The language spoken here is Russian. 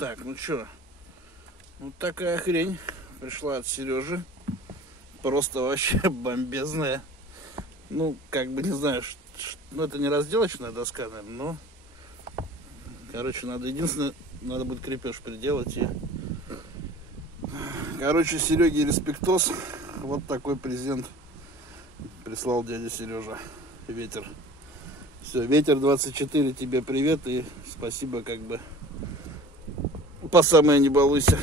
Так, ну чё, вот такая хрень пришла от Сережи. Просто вообще бомбезная. Ну, как бы не знаю, ну это не разделочная доска, наверное, но... Короче, единственное, надо будет крепеж приделать. Короче, Сереге респектос. Вот такой презент прислал дядя Сережа. Ветер. Все, Ветер 24, тебе привет и спасибо, как бы. По самое не балуйся.